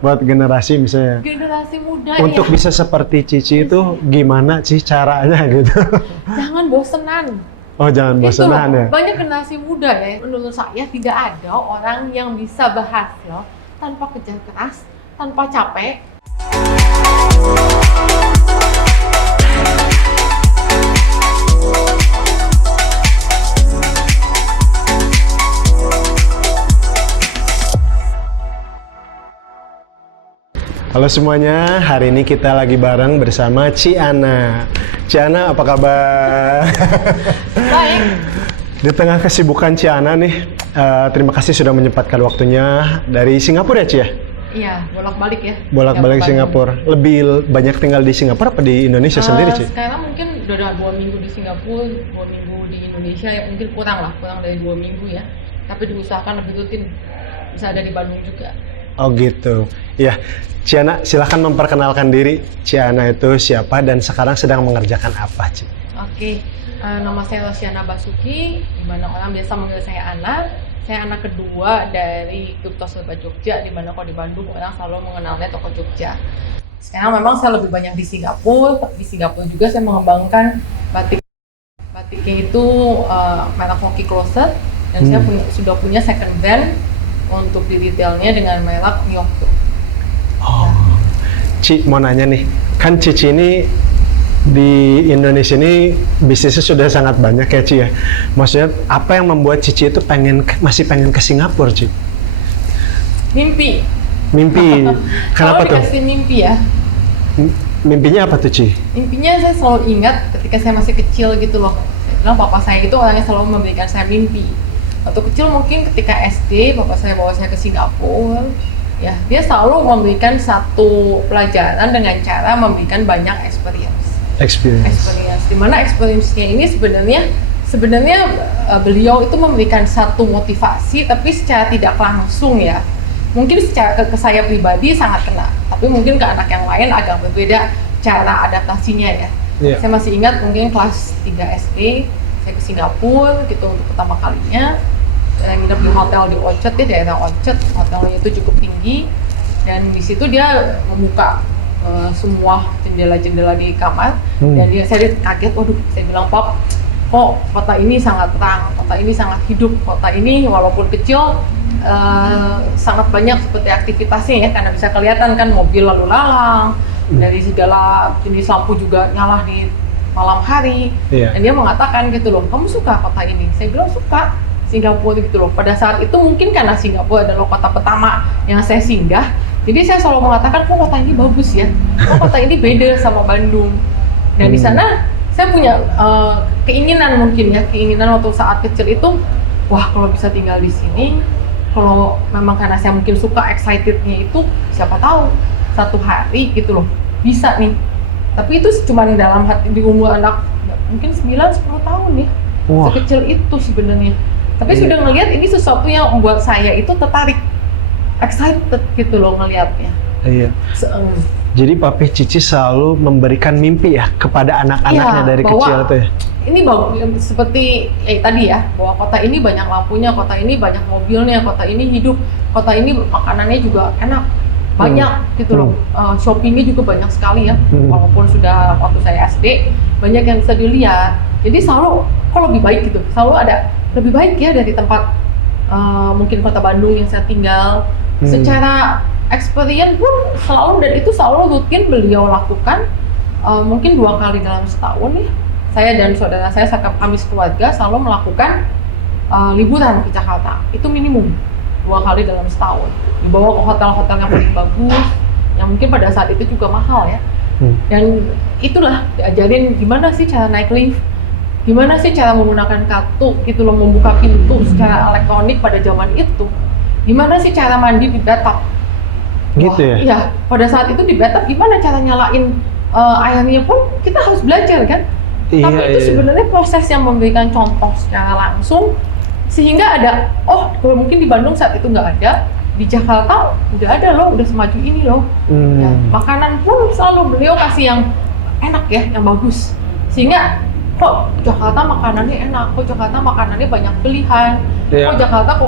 buat generasi misalnya. Generasi muda Untuk ya. bisa seperti Cici itu gimana sih caranya gitu? Jangan bosenan. Oh jangan Itu bosenan ya? banyak generasi muda ya, menurut saya tidak ada orang yang bisa berhasil tanpa kerja keras, tanpa capek. Halo semuanya, hari ini kita lagi bareng bersama Ciana. Ciana, apa kabar? Baik. Di tengah kesibukan Ciana nih, terima kasih sudah menyempatkan waktunya dari Singapura ya, Ci ya? Iya, bolak-balik ya. Bolak-balik Singapura. Lebih banyak tinggal di Singapura apa di Indonesia sendiri, Ci? Sekarang mungkin udah 2 minggu di Singapura, 2 minggu di Indonesia ya, mungkin kurang dari 2 minggu ya. Tapi diusahakan lebih rutin, bisa ada di Bandung juga. Oh gitu. Ya, Ciana silahkan memperkenalkan diri. Ciana itu siapa dan sekarang sedang mengerjakan apa, Ci? Oke, nama saya Rosiana Basuki, di mana orang biasa manggil saya Ana. Saya anak kedua dari grup Toserba Jogja, di mana kalau di Bandung orang selalu mengenalnya Toko Jogja. Sekarang memang saya lebih banyak di Singapura. Di Singapura juga saya mengembangkan batik. Batiknya itu merek Hoki Closet, dan saya sudah punya second brand untuk di retailnya dengan merek Nyokyo. Oh, Ci mau nanya nih, kan Cici ini di Indonesia ini bisnisnya sudah sangat banyak ya, Ci ya. Maksudnya apa yang membuat Cici itu masih pengen ke Singapura, Ci? Mimpi. Mimpi. Kenapa Kalau tuh? dikasih mimpi ya. Mimpinya apa tuh, Ci? Mimpinya saya selalu ingat ketika saya masih kecil gitu loh. Saya bilang papa saya itu orangnya selalu memberikan saya mimpi. Waktu kecil mungkin ketika SD, papa saya bawa saya ke Singapura. Ya, dia selalu memberikan satu pelajaran dengan cara memberikan banyak experience. Dimana experience-nya ini sebenarnya beliau itu memberikan satu motivasi, tapi secara tidak langsung ya. Mungkin secara ke saya pribadi sangat kena, tapi mungkin ke anak yang lain agak berbeda cara adaptasinya ya. Yeah. Saya masih ingat mungkin kelas 3 SD, saya ke Singapura gitu untuk pertama kalinya. Saya nginep di hotel di Orchard, di daerah Orchard. Hotelnya itu cukup tinggi, dan di situ dia membuka semua jendela-jendela di kamar. Dan saya kaget, waduh, saya bilang, Pap, kok kota ini sangat terang, kota ini sangat hidup, kota ini walaupun kecil sangat banyak seperti aktivitasnya ya, karena bisa kelihatan kan mobil lalu lalang, dari segala jenis lampu juga nyala di malam hari. Dan dia mengatakan gitu loh, kamu suka kota ini? Saya bilang suka. Singapura gitu loh. Pada saat itu mungkin karena Singapura adalah kota pertama yang saya singgah, jadi saya selalu mengatakan, kok kota ini bagus ya, kok kota ini beda sama Bandung. Dan di sana saya punya keinginan waktu saat kecil itu, wah kalau bisa tinggal di sini, kalau memang karena saya mungkin suka excitednya itu, siapa tahu satu hari gitu loh bisa nih. Tapi itu cuma dalam hati di umur anak mungkin 9-10 tahun ya. Sekecil itu sebenarnya. Tapi sudah ngelihat ini sesuatu yang membuat saya itu tertarik, excited gitu loh ngelihatnya. Iya. Jadi Papi Cici selalu memberikan mimpi ya kepada anak-anaknya dari kecil tuh ya? Ini bagus, seperti tadi ya, bahwa kota ini banyak lampunya, kota ini banyak mobilnya, kota ini hidup, kota ini makanannya juga enak, banyak gitu loh. Shoppingnya juga banyak sekali ya, walaupun sudah waktu saya SD, banyak yang bisa dilihat. Jadi selalu, kok lebih baik gitu, selalu ada lebih baik ya dari tempat mungkin kota Bandung yang saya tinggal. Secara experience pun selalu, dan itu selalu rutin beliau lakukan, mungkin 2 kali dalam setahun ya. Saya dan saudara saya, kami sekeluarga selalu melakukan liburan ke Jakarta. Itu minimum 2 kali dalam setahun. Dibawa ke hotel-hotel yang paling bagus, yang mungkin pada saat itu juga mahal ya. Dan itulah diajarin gimana sih cara naik lift, gimana sih cara menggunakan kartu gitu loh, membuka pintu secara elektronik pada zaman itu, gimana sih cara mandi di bathtub. Gitu ya? Iya, pada saat itu di bathtub gimana cara nyalain airnya pun kita harus belajar kan. Tapi itu sebenarnya proses yang memberikan contoh secara langsung, sehingga ada, oh kalau mungkin di Bandung saat itu nggak ada, di Jakarta udah ada loh, udah semaju ini loh. Ya, makanan pun selalu beliau kasih yang enak ya, yang bagus, sehingga kok Jakarta makanannya enak, kok Jakarta makanannya banyak pilihan, kok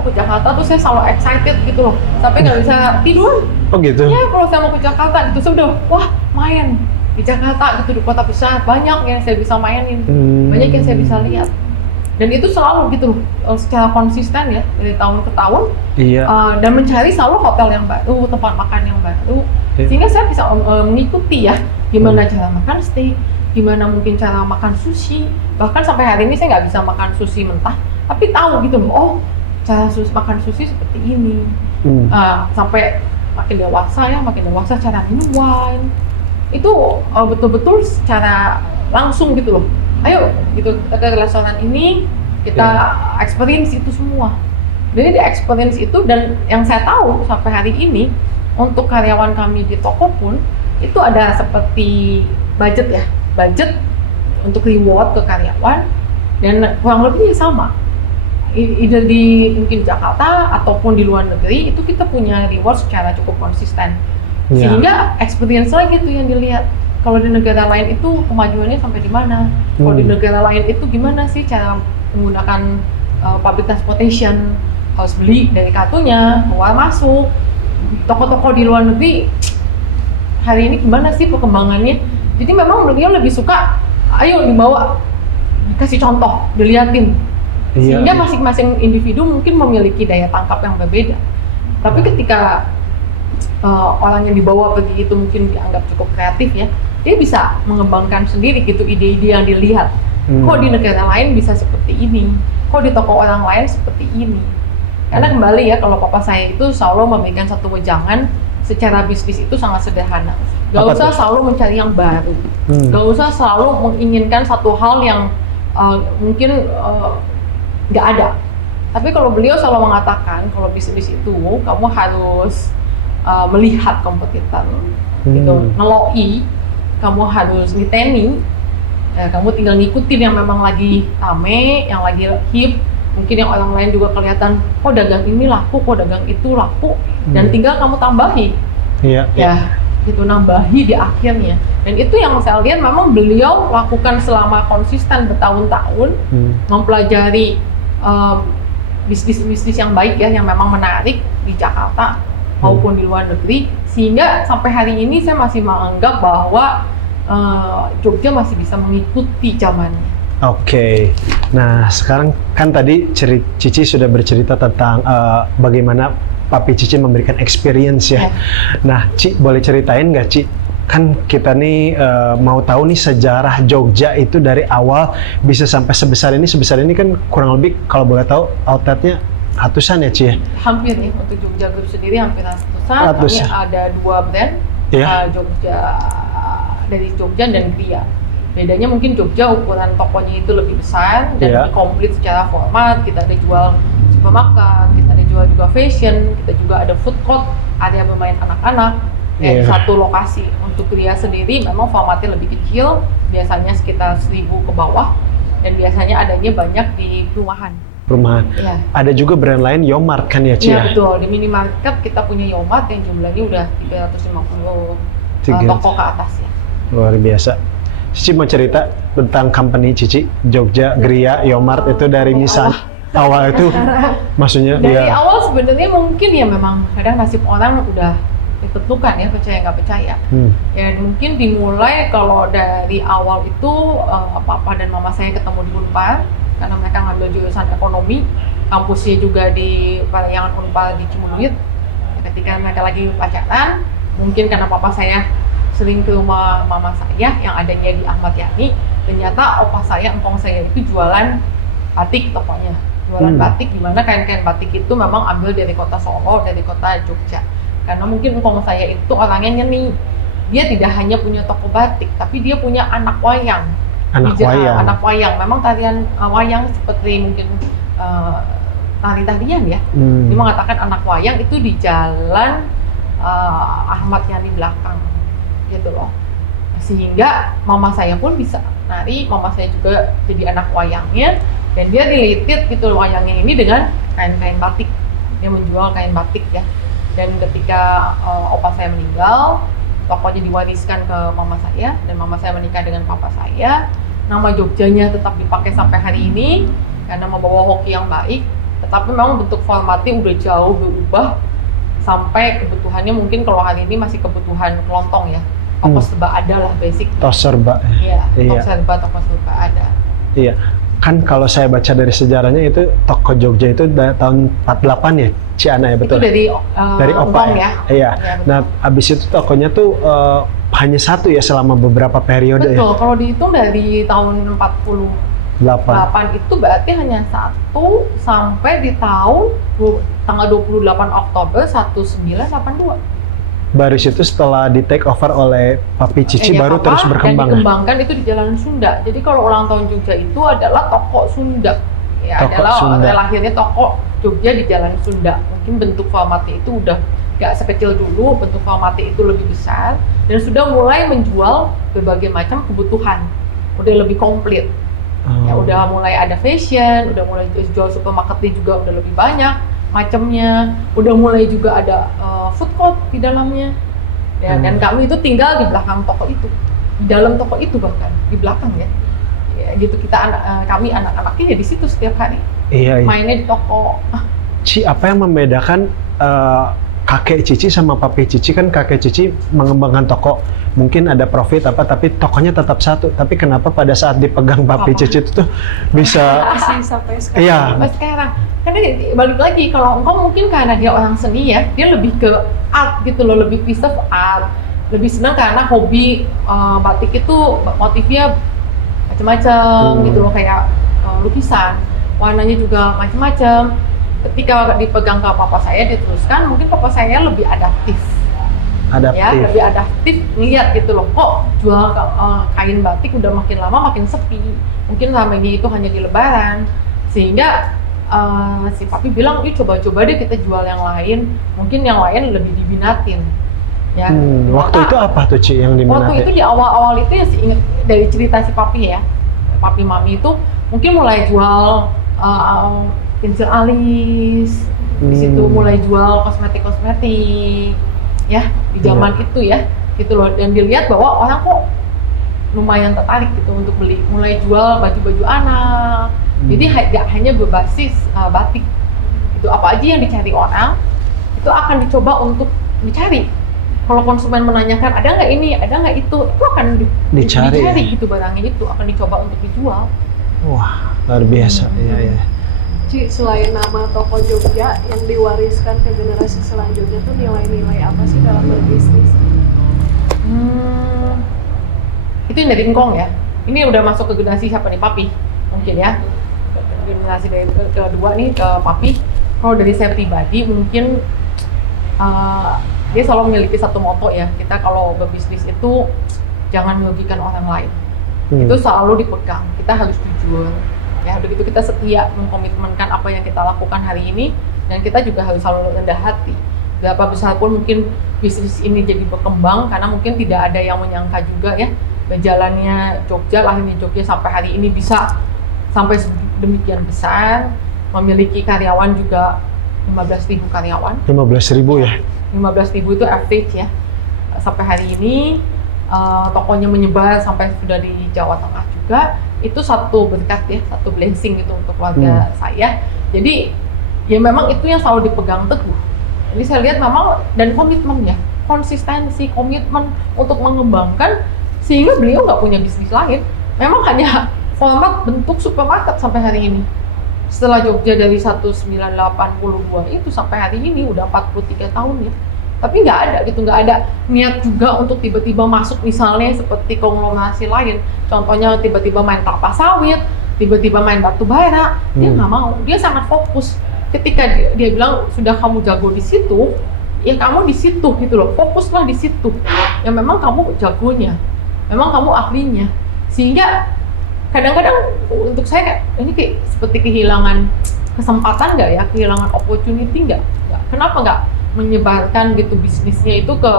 ke Jakarta tuh saya selalu excited gitu loh, sampai nggak bisa tidur Oh gitu. Ya kalau saya mau ke Jakarta gitu, saya udah wah main di Jakarta gitu, di kota besar banyak yang saya bisa mainin, banyak yang saya bisa lihat. Dan itu selalu gitu secara konsisten ya dari tahun ke tahun. Iya. Dan mencari selalu hotel yang baru, tempat makan yang baru, Iya. sehingga saya bisa mengikuti ya gimana cara makan steak, gimana mungkin cara makan sushi. Bahkan sampai hari ini saya nggak bisa makan sushi mentah, tapi tahu gitu loh, oh cara makan sushi seperti ini. Sampai makin dewasa cara minum wine itu betul-betul secara langsung gitu loh. Ayo gitu kita ke restoran ini, kita experience itu semua. Jadi di experience itu, dan yang saya tahu sampai hari ini untuk karyawan kami di toko pun itu ada seperti budget ya, budget untuk reward ke karyawan, dan kurang lebihnya sama. Either di mungkin Jakarta ataupun di luar negeri itu kita punya reward secara cukup konsisten. Sehingga experience lagi tuh yang dilihat. Kalau di negara lain itu kemajuannya sampai di mana? Kalau di negara lain itu gimana sih cara menggunakan public transportation, harus beli dari kartunya, keluar masuk. Toko-toko di luar negeri hari ini gimana sih perkembangannya? Jadi memang beliau lebih suka, ayo dibawa, dikasih contoh, diliatin. Sehingga masing-masing individu mungkin memiliki daya tangkap yang berbeda. Tapi ketika orang yang dibawa pergi itu mungkin dianggap cukup kreatif ya, dia bisa mengembangkan sendiri gitu ide-ide yang dilihat. Kok di negara lain bisa seperti ini? Kok di toko orang lain seperti ini? Karena kembali ya, kalau papa saya itu selalu memberikan satu wejangan secara bisnis itu sangat sederhana. Gak usah selalu mencari yang baru. Gak usah selalu menginginkan satu hal yang mungkin gak ada. Tapi kalau beliau selalu mengatakan, kalau bisnis itu kamu harus melihat kompetitor, gitu, ngeloi, kamu harus ngiteni, kamu tinggal ngikutin yang memang lagi rame, yang lagi hip, mungkin yang orang lain juga kelihatan, kok dagang ini laku, kok dagang itu laku, dan tinggal kamu tambahi, gitu, nambahi di akhirnya. Dan itu yang saya lihat memang beliau lakukan selama konsisten bertahun-tahun, mempelajari bisnis-bisnis yang baik ya, yang memang menarik di Jakarta maupun di luar negeri, sehingga sampai hari ini saya masih menganggap bahwa Jogja masih bisa mengikuti zamannya. Oke. Nah sekarang kan tadi Cici sudah bercerita tentang bagaimana Papi Cici memberikan experience ya. Nah Ci, boleh ceritain nggak Ci? Kan kita nih mau tahu nih sejarah Jogja itu dari awal bisa sampai sebesar ini kan kurang lebih kalau boleh tahu outletnya ratusan ya Ci ya? Hampir nih, untuk Jogja Group sendiri hampir ratusan. Kami ada 2 brand, Jogja dari Jogja dan Gria. Bedanya mungkin Jogja ukuran tokonya itu lebih besar dan komplit secara format. Kita ada jual supermarket, kita ada jual juga fashion, kita juga ada food court, area bermain anak-anak. Di satu lokasi. Untuk Gria sendiri memang formatnya lebih kecil, biasanya sekitar 1000 ke bawah, dan biasanya adanya banyak di perumahan. Ada juga brand lain Yomart kan ya Ci? Iya betul, di minimarket kita punya Yomart yang jumlahnya udah 350 toko ke atas ya. Luar biasa. Cici mau cerita tentang company Cici, Jogja, Gria, Yomart itu dari misalnya awal itu maksudnya dari awal sebenarnya mungkin ya memang kadang nasib orang udah ditentukan ya, percaya nggak percaya. Ya mungkin dimulai kalau dari awal itu papa dan mama saya ketemu di Unpar karena mereka ngambil jurusan ekonomi, kampusnya juga di Parayangan Unpar di Cibuluit. Ketika mereka lagi pacaran, mungkin karena papa saya sering ke rumah mama saya yang adanya di Ahmad Yani, ternyata opa saya, engkong saya itu jualan batik tokonya, jualan batik, di mana kain-kain batik itu memang ambil dari kota Solo, dari kota Jogja. Karena mungkin engkong saya itu orangnya nyeni, dia tidak hanya punya toko batik, tapi dia punya anak wayang. Anak wayang, memang tarian wayang seperti mungkin tari-tarian ya. Dia mengatakan anak wayang itu di jalan Ahmad Yani belakang, gitu loh. Sehingga mama saya pun bisa nari, mama saya juga jadi anak wayangnya, dan dia dilitit gitu wayangnya ini dengan kain-kain batik. Dia menjual kain batik ya. Dan ketika opa saya meninggal, tokonya diwariskan ke mama saya, dan mama saya menikah dengan papa saya. Nama Jogjanya tetap dipakai sampai hari ini karena membawa hoki yang baik, tetapi memang bentuk formatnya udah jauh berubah sampai kebutuhannya mungkin kalau hari ini masih kebutuhan kelontong ya. Toko serba ada lah basic. Tos serba. Iya, Iya. toko serba ada. Iya. Kan kalau saya baca dari sejarahnya itu toko Jogja itu tahun 48 ya, Ciana ya betul? Itu dari Opa Ngong ya? Iya. Iya, betul. Nah, abis itu tokonya tuh hanya satu ya selama beberapa periode Betul, ya? kalau dihitung dari tahun 48 itu berarti hanya satu sampai di tanggal 28 Oktober 1982. Baru itu setelah di take over oleh Papi Cici baru Papa, terus berkembang. Dan dikembangkan itu di Jalan Sunda. Jadi kalau ulang tahun Jogja itu adalah toko Sunda. Ya, Toko adalah Sunda. lahirnya toko Jogja di Jalan Sunda. Mungkin bentuk formatnya itu udah gak sekecil dulu, bentuk formatnya itu lebih besar dan sudah mulai menjual berbagai macam kebutuhan. Udah lebih komplit. Ya udah mulai ada fashion, udah mulai jual supermarketnya juga udah lebih banyak macamnya, udah mulai juga ada food court di dalamnya. Ya, dan kami itu tinggal di belakang toko itu, di dalam toko itu bahkan di belakang ya. Ya gitu kami anak-anaknya ya di situ setiap hari. Iya. Mainnya di toko. Ci, apa yang membedakan kakek Cici sama Papi Cici? Kan kakek Cici mengembangkan toko, mungkin ada profit apa, tapi tokonya tetap satu. Tapi kenapa pada saat dipegang Papi Cici itu tuh bisa? Masih sampai sekarang. Iya. Sampai sekarang. Karena balik lagi, kalau engkau mungkin karena dia orang seni ya, dia lebih ke art gitu loh, lebih piece of art. Lebih senang karena hobi batik itu motifnya macam-macam gitu loh, kayak lukisan. Warnanya juga macam-macam. Ketika dipegang ke papa saya diteruskan, mungkin papa saya lebih adaptif. Ya, lebih adaptif ngeliat gitu loh, kok jual kain batik udah makin lama makin sepi. Mungkin selama ini itu hanya di lebaran. Sehingga si papi bilang, yuk coba-coba deh kita jual yang lain. Mungkin yang lain lebih diminatin. Ya. Waktu itu apa tuh Ci yang diminati? Waktu itu di awal-awal itu ya inget dari cerita si papi ya. Papi mami itu mungkin mulai jual pensil alis, di situ mulai jual kosmetik ya di zaman itu ya gitu loh, dan dilihat bahwa orang kok lumayan tertarik gitu untuk beli, mulai jual baju-baju anak. Jadi tidak hanya berbasis batik, itu apa aja yang dicari orang itu akan dicoba untuk dicari. Kalau konsumen menanyakan ada nggak ini, ada nggak itu akan dicari gitu, barangnya itu akan dicoba untuk dijual. Wah, luar biasa. Iya. Ci, selain nama toko Jogja yang diwariskan ke generasi selanjutnya tuh nilai-nilai apa sih dalam berbisnis? Itu yang dari Ngkong ya. Ini udah masuk ke generasi siapa nih, Papi mungkin ya. Generasi dari kedua nih ke Papi. Kalau dari saya pribadi mungkin dia selalu memiliki satu moto ya. Kita kalau berbisnis itu jangan merugikan orang lain. Itu selalu dipegang. Kita harus jujur. Ya, begitu kita setia mengkomitmenkan apa yang kita lakukan hari ini, dan kita juga harus selalu rendah hati. Berapa besar pun mungkin bisnis ini jadi berkembang, karena mungkin tidak ada yang menyangka juga ya berjalannya Jogja, lahirnya Jogja sampai hari ini bisa sampai demikian besar, memiliki karyawan juga 15.000 karyawan. 15.000 ya? 15.000 itu average ya. Sampai hari ini tokonya menyebar sampai sudah di Jawa Tengah juga. Itu satu berkat ya, satu blessing gitu untuk keluarga saya. Jadi ya memang itu yang selalu dipegang teguh. Jadi saya lihat memang, dan komitmennya, konsistensi, komitmen untuk mengembangkan, sehingga beliau nggak punya bisnis lain. Memang hanya format bentuk supermarket sampai hari ini. Setelah Jogja dari 1982 itu sampai hari ini udah 43 tahun ya. Tapi nggak ada gitu, nggak ada niat juga untuk tiba-tiba masuk misalnya seperti konglomerasi lain. Contohnya tiba-tiba main kelapa sawit, tiba-tiba main batu bara. Dia nggak mau, dia sangat fokus. Ketika dia bilang sudah kamu jago di situ, ya kamu di situ gitu loh, fokuslah di situ. Ya memang kamu jagonya, memang kamu ahlinya. Sehingga kadang-kadang untuk saya ini kayak seperti kehilangan kesempatan nggak ya, kehilangan opportunity nggak? Kenapa nggak menyebarkan gitu bisnisnya itu ke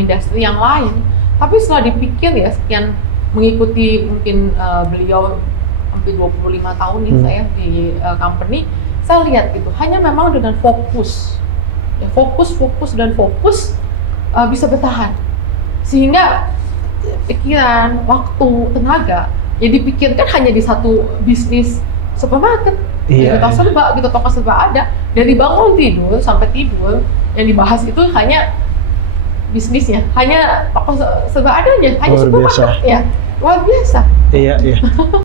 industri yang lain? Tapi setelah dipikir ya, sekian mengikuti mungkin beliau hampir 25 tahun nih saya di company, saya lihat gitu, hanya memang dengan fokus ya, fokus bisa bertahan, sehingga pikiran, waktu, tenaga ya dipikirkan hanya di satu bisnis supermarket. Toko serba ada, dari bangun tidur sampai tidur yang dibahas itu hanya bisnisnya, hanya apa serba adanya, hanya Luar biasa. supermarket ya, luar biasa. Iya, iya.